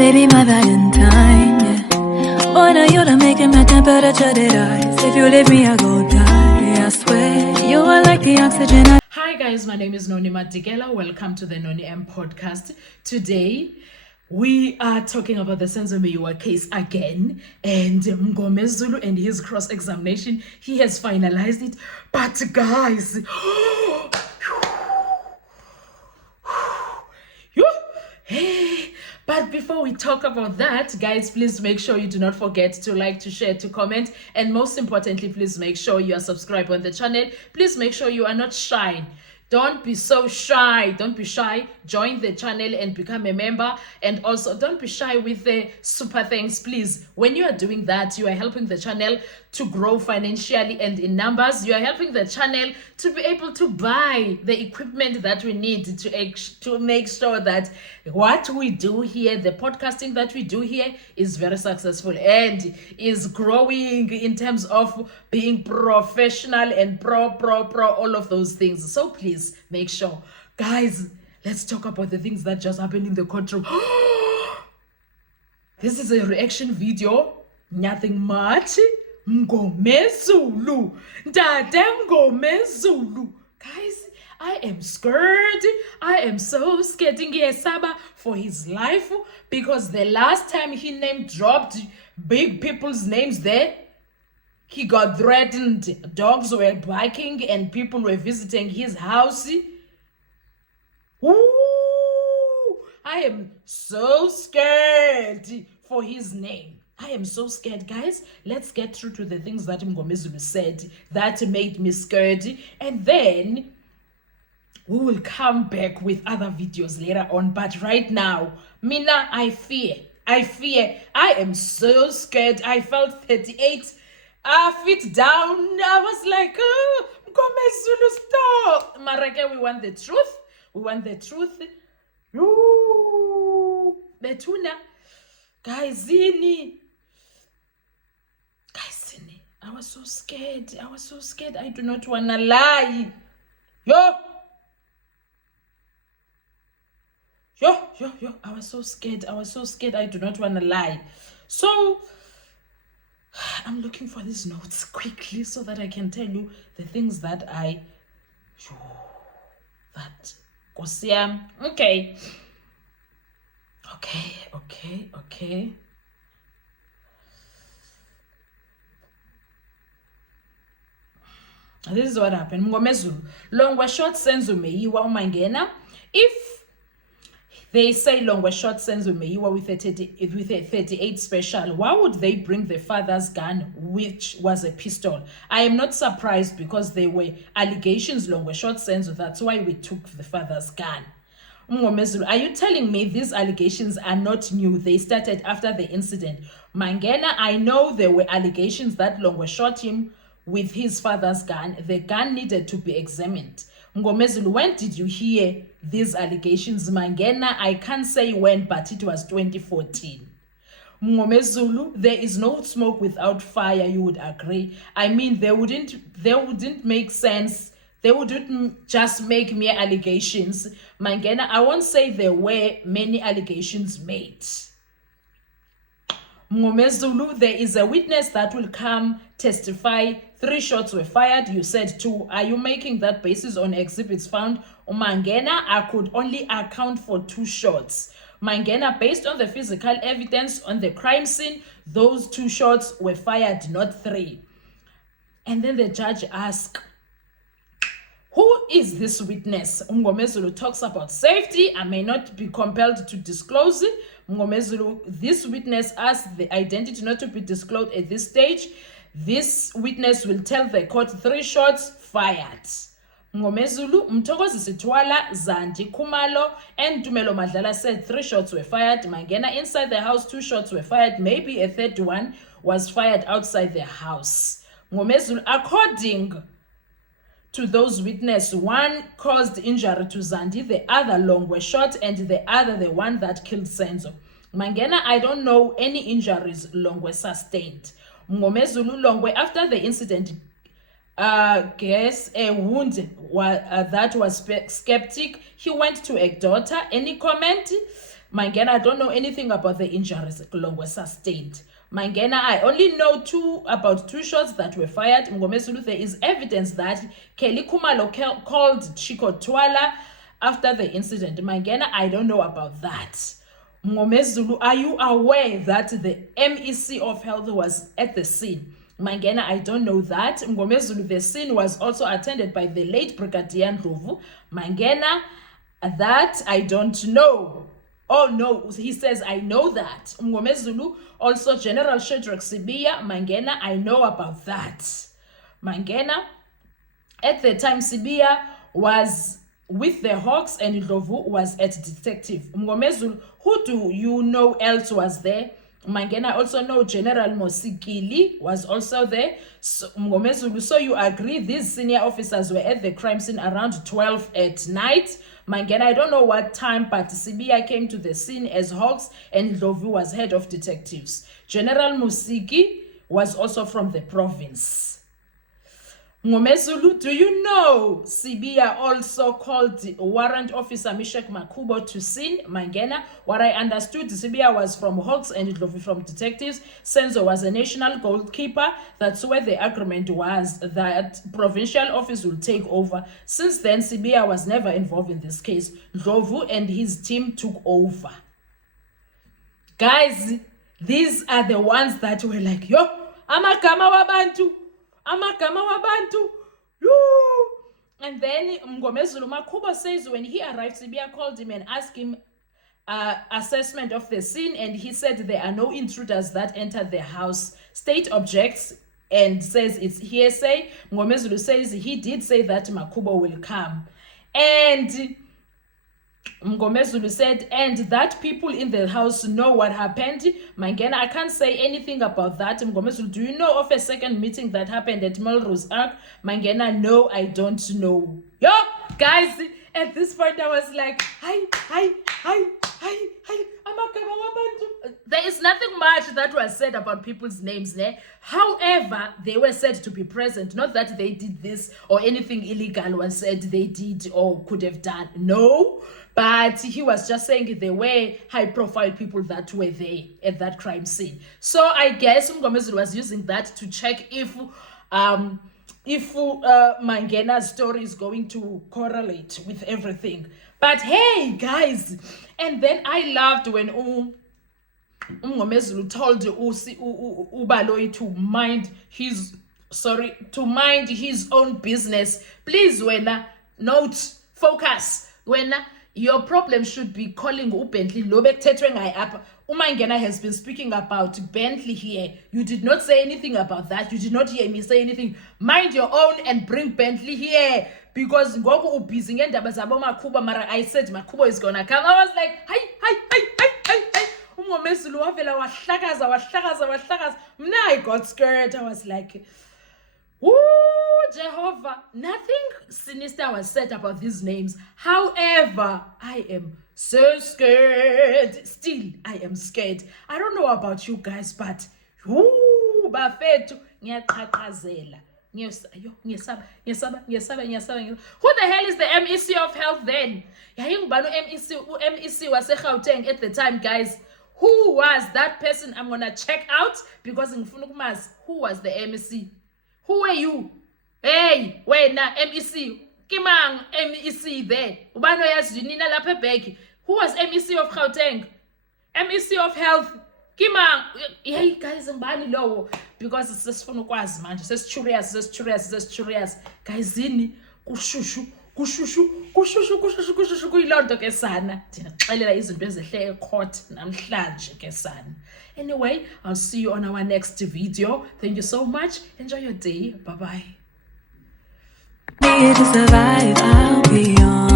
baby, my Valentine, yeah. Boy, now you're making my temperature rise. If you leave me, I go die. I swear, you are like the oxygen. Hi guys, my name is Noni Madikela. Welcome to the Noni M podcast. Today, we are talking about the Senzo Meyiwa case again, and Mngome Zulu and his cross-examination. He has finalized it, but guys, but before we talk about that, guys, please make sure you do not forget to like, to share, to comment, and most importantly, please make sure you are subscribed on the channel. Please make sure you are not shy. Don't be so shy. Don't be shy. Join the channel and become a member. And also, don't be shy with the super thanks, please. When you are doing that, you are helping the channel to grow financially and in numbers. You are helping the channel to be able to buy the equipment that we need to make sure that what we do here, the podcasting that we do here, is very successful and is growing in terms of being professional and pro all of those things. So please make sure, guys, let's talk about the things that just happened in the courtroom. This is a reaction video, nothing much. Mngome Zulu, Dade Mngome Zulu. Guys, I am scared. I am so scared Saba for his life, because the last time he name dropped big people's names there, he got threatened. Dogs were barking and people were visiting his house. Ooh, I am so scared for his name. I am so scared, guys. Let's get through to the things that Mngome Zulu said that made me scared. And then we will come back with other videos later on. But right now, Mina, I fear. I am so scared. I felt 38 feet down. I was like, oh, Mngome Zulu, stop. Marake, we want the truth. We want the truth. Ooh, Betuna. Guys, I was so scared. I do not want to lie. Yo. I was so scared. I do not want to lie. So, I'm looking for these notes quickly so that I can tell you the things that Kosiam. Okay. This is what happened. Mngome Zulu, Longwe short Senzo Meyiwa umangena. If they say Longwe short Senzo Meyiwa with a 38 special, why would they bring the father's gun, which was a pistol? I am not surprised, because there were allegations Longwe short Senzo. That's why we took the father's gun. Mngome Zulu, are you telling me these allegations are not new? They started after the incident. Mangena, I know there were allegations that Longwe shot him with his father's gun. The gun needed to be examined. Mngome Zulu, when did you hear these allegations? Mangena, I can't say when, but it was 2014. Mngome Zulu, there is no smoke without fire, you would agree. I mean, they wouldn't make sense. They wouldn't just make mere allegations. Mangena, I won't say there were many allegations made. Mngome Zulu, there is a witness that will come testify. 3 shots were fired. You said 2. Are you making that basis on exhibits found? Mangena, I could only account for 2 shots. Mangena, based on the physical evidence on the crime scene, those 2 shots were fired, not 3. And then the judge asked, who is this witness? Mngome Zulu talks about safety. I may not be compelled to disclose it. Mngome Zulu, this witness asked the identity not to be disclosed at this stage. This witness will tell the court 3 shots fired. Mngome Zulu, Mthokozi Sithwala, Zandi Khumalo, and Tumelo Madlala said 3 shots were fired. Mangena, inside the house, 2 shots were fired. Maybe a 3rd one was fired outside the house. Mngome Zulu, according to those witnesses, one caused injury to Zandi, the other Longwe shot, and the other the one that killed Senzo. Mangena, I don't know any injuries Longwe sustained. Mngome Zulu, Longwe, after the incident, guess a wound that was skeptic. He went to a daughter. Any comment? Mangena, I don't know anything about the injuries Longwe sustained. Mangena, I only know about two shots that were fired. Mngomezulu, there is evidence that Kelly Kumalo called Chico Twala after the incident. Mangena, I don't know about that. Mngomezulu, are you aware that the MEC of Health was at the scene? Mangena, I don't know that. Mngomezulu, the scene was also attended by the late Brigadier Ndlovu. Mangena, that I don't know. Oh no, he says, I know that. Mngomezulu, also General Shadrack Sibiya. Mangena, I know about that. Mangena, at the time Sibiya was with the Hawks and Ndlovu was at detective. Mngomezulu, who do you know else was there? Mangena, also know General Mosikili was also there. So, Mngomezulu, so you agree these senior officers were at the crime scene around 12 at night? Mangena, I don't know what time, but Sibiya came to the scene as Hawks and Ndlovu was head of detectives. General Musiki was also from the province. Mngomezulu, do you know Sibiya also called Warrant Officer Mishek Makubo to scene? Mangena, what I understood, Sibiya was from Hawks and Ndlovu from detectives. Senzo was a national goalkeeper. That's where the agreement was that provincial office will take over. Since then, Sibiya was never involved in this case. Ndlovu and his team took over. Guys, these are the ones that were like, yo, amagama wabantu. Amagama wabantu. And then Mngomezulu Makubo says when he arrived, Sibiya called him and asked him assessment of the scene, and he said there are no intruders that entered the house. State objects and says it's hearsay. Mngomezulu says he did say that Makubo will come. And Mngomezulu said, and that people in the house know what happened. Mangena, I can't say anything about that. Mngomezulu, do you know of a second meeting that happened at Melrose Arc? Mangena, no, I don't know. Yo, guys, at this point I was like, hi. There is nothing much that was said about people's names there. However, they were said to be present. Not that they did this or anything illegal was said they did or could have done. No. But he was just saying there were high-profile people that were there at that crime scene. So I guess Mngomezulu was using that to check if Mangena's story is going to correlate with everything. But hey, guys, and then I loved when Mngomezulu told Ubaloyi to mind his own business. Please, Wena, note, focus, Wena. Your problem should be calling Bentley. Umangena has been speaking about Bentley here. You did not say anything about that. You did not hear me say anything. Mind your own and bring Bentley here. Because I said Makubo is gonna come. I was like, hi. I got scared. I was like, ooh, Jehovah. Nothing sinister was said about these names. However, I am so scared. Still, I am scared. I don't know about you guys, but bafethu ngiyaqhaqhazela. Who the hell is the MEC of Health then? MEC was eGauteng at the time, guys. Who was that person? I'm gonna check out because who was the MEC? Who are you? Hey, wena MEC. Kimang MEC there. Ubano yazunina lapha ebheki. Who was MEC of Gauteng? MEC of Health. Kimang. Hey guys, ngibani lowo? Because sesifuna ukwazi manje. Sesicurious. Guys, zini kushushu kuyilonto ke sana. Thina xelela izinto ezehle ecourt namhlanje ke sana. Anyway, I'll see you on our next video. Thank you so much. Enjoy your day. Bye-bye. Need to survive, I'll be on.